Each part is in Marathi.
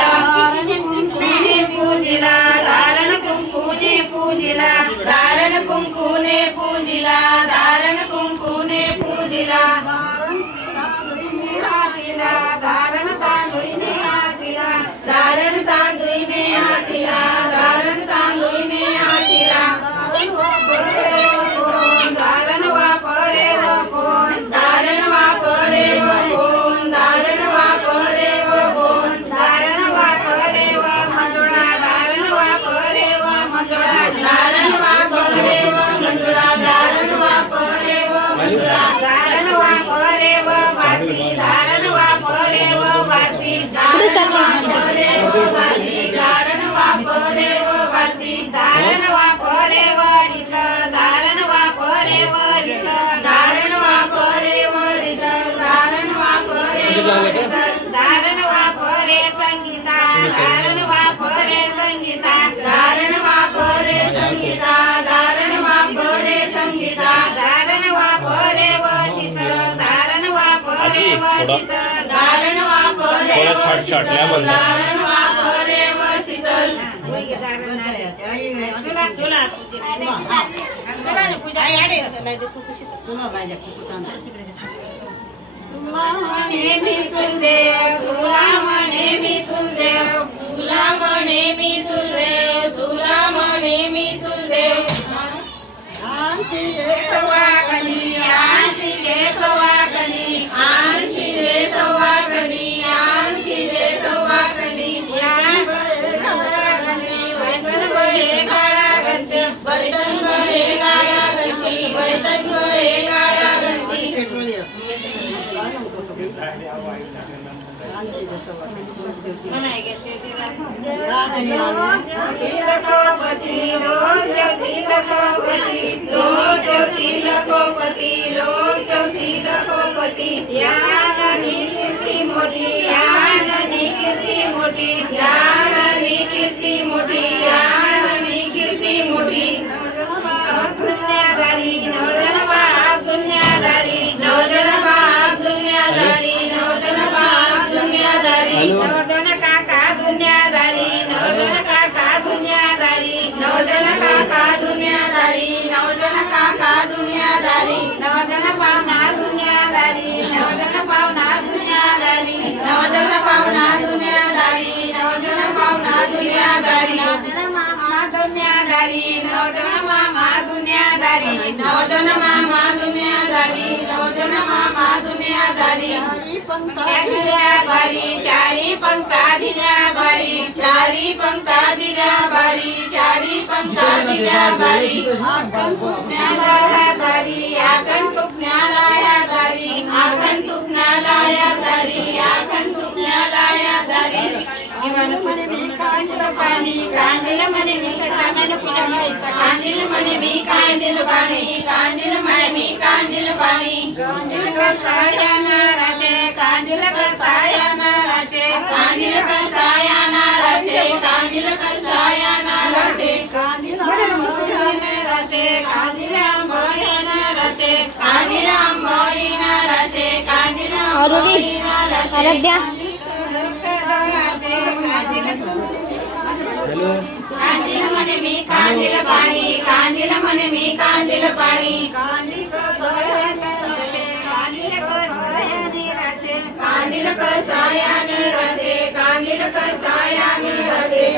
कुंकुने पूजिला धारण कुंकुने पूजिला धारण कुंकुने पूजिला धारण कुंकुने पूजिला धारण तांदुईने हातीला धारण तांदुईने हातीला धारण तांदुईने हातीला धारण वापरे व कोण धारण वापरे व कोण धारण वापरे व कोण धारण वापरे व मंजुळा धारण वापरे व मंजुळा धारण वापरे व मंजुळा धारण वापरे व मंजुळा धारण वापरे व भारती धारण वापरे व भारती धारण वापरे व भारती धारण वापरे व भारती धारण वापरे व रित धारण वापरे व रित धारण वापरे व रित धारण वापरे व रित धारण वापरे संगीता धारण वापरे संगीता धारण वापरे संगीता धारण वापरे संगीता धारण वापरे व शीतल धारण वापरे व शीतल धारण वापरे व शीतल धारण वापरे व शीतल तुला तुला तुला पूजा याडे तुला खुशी तुला बायला तुला म्हणे मी तुलदेव तुला म्हणे मी तुलदेव तुला म्हणे मी तुलदेव तुला म्हणे मी तुलदेव आंशी रे सवागणी आंशी रे सवागणी आंशी रे सवागणी आंशी रे सवागणी या सवागणी वैतन बळे गाडा गंती वैतन बळे गाडा गंती वैतन बळे गाडा गंती तिलकोपती लोक तिलकोपती लोक तिलकोपती लोक तिलकोपती यानी कीर्ती मोठी यानी कीर्ती मोठी यानी कीर्ती मोठी यानी कीर्ती मोठी दुनियादारी नवजन बाप दुनियादारी नवजन बाप दुनियादारी नवजन बाप दुनियादारी नवजन काका दुनियादारी नवजन काका दुनियादारी नवजन काका दुनियादारी नवजन काका दुनियादारी नवजन पावना दुनियादारी नवजन पावना दुनियादारी नवजन पावना दुनियादारी नवजन पावना दुनियादारी नवजन मामा दुनियादारी नवजन मामा दुनियादारी नवजन मामा दुनियादारी नवजन मामा दुनियादारी दिल्या बारी चारी पंक्ता दिल्या बारी चारी पंक्ता दिल्या बारी चारी पंक्ता दिल्या बारी ज्ञानाया दारी आगंतुक ज्ञानाया दारी आगंतुक ज्ञानाया दारी आगंतुक ज्ञानाया दारी म्हणे मी कांदिल पाणी कांदिल म्हणे मी कथामेन पूजा कांदिल म्हणे मी कांदिल पाणी कांदिल म्हणे मी कांदिल पाणी कांदिल कसाया नाराचे कांदिल कसाया नाराचे कांदिल कसाया नाराचे कांदिल कसाया नाराचे कांदिल नाराचे कांदिल आंबोई नाराचे कांदिल आंबोई नाराचे कांदिल आंबोई नाराचे कांदिल म्हणे मी कांदिल पाणी कांदिल म्हणे मी कांदिल पाणी कांदिल कसायाने रसे कांदिल कसायाने रसे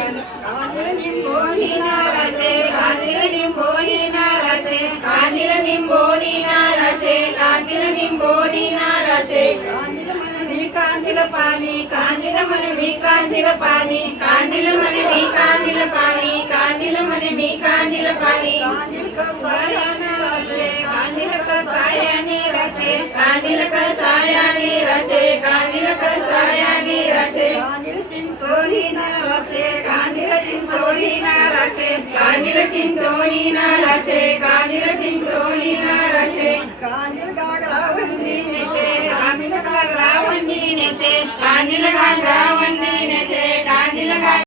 कांदिल निंबोनी रसे कांदिल निंबोनी रसे कांदिल निंबोनी रसे कांदिल निंबोनी रसे कांदिल पाणी कांदिल म्हणे मी कांदिल पाणी कांदिल म्हणे मी कांदिल पाणी कांदिल म्हणे मी कांदिल पाणी कांदिल कसायाने रसे कांदिल कसायाने रसे कांदिल कसायाने रसे कांदिल चिंचोळी रसे कांदिल चिंचोळी रसे कांदिल चिंचोळी रसे कांदिल चिंचोळी रसे कांदिल घागरा वंदीनेसे कांदिल घागरा वंदीनेसे कांदिल घागरा वंदीनेसे